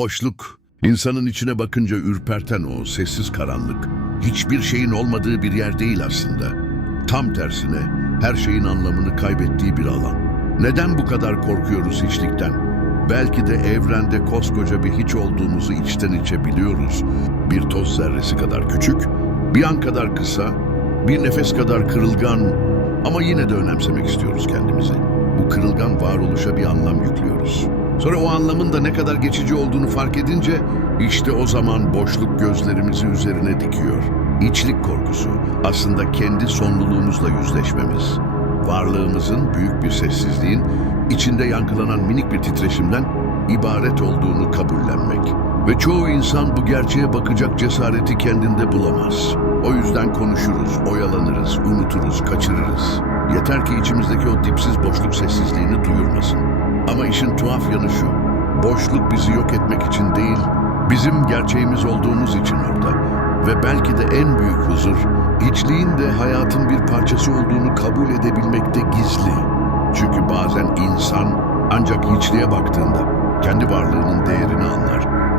Boşluk, insanın içine bakınca ürperten o sessiz karanlık, hiçbir şeyin olmadığı bir yer değil aslında. Tam tersine her şeyin anlamını kaybettiği bir alan. Neden bu kadar korkuyoruz hiçlikten? Belki de evrende koskoca bir hiç olduğumuzu içten içe biliyoruz. Bir toz zerresi kadar küçük, bir an kadar kısa, bir nefes kadar kırılgan ama yine de önemsemek istiyoruz kendimizi. Bu kırılgan varoluşa bir anlam yüklüyoruz. Sonra o anlamın da ne kadar geçici olduğunu fark edince işte o zaman boşluk gözlerimizi üzerine dikiyor. İçlik korkusu aslında kendi sonluluğumuzla yüzleşmemiz. Varlığımızın büyük bir sessizliğin içinde yankılanan minik bir titreşimden ibaret olduğunu kabullenmek. Ve çoğu insan bu gerçeğe bakacak cesareti kendinde bulamaz. O yüzden konuşuruz, oyalanırız, unuturuz, kaçırırız. Yeter ki içimizdeki o dipsiz boşluk sessizliğini duyurmasın. İşin tuhaf yanı şu. Boşluk bizi yok etmek için değil, bizim gerçeğimiz olduğumuz için orada. Ve belki de en büyük huzur, içliğin de hayatın bir parçası olduğunu kabul edebilmekte gizli. Çünkü bazen insan ancak hiçliğe baktığında kendi varlığının değerini anlar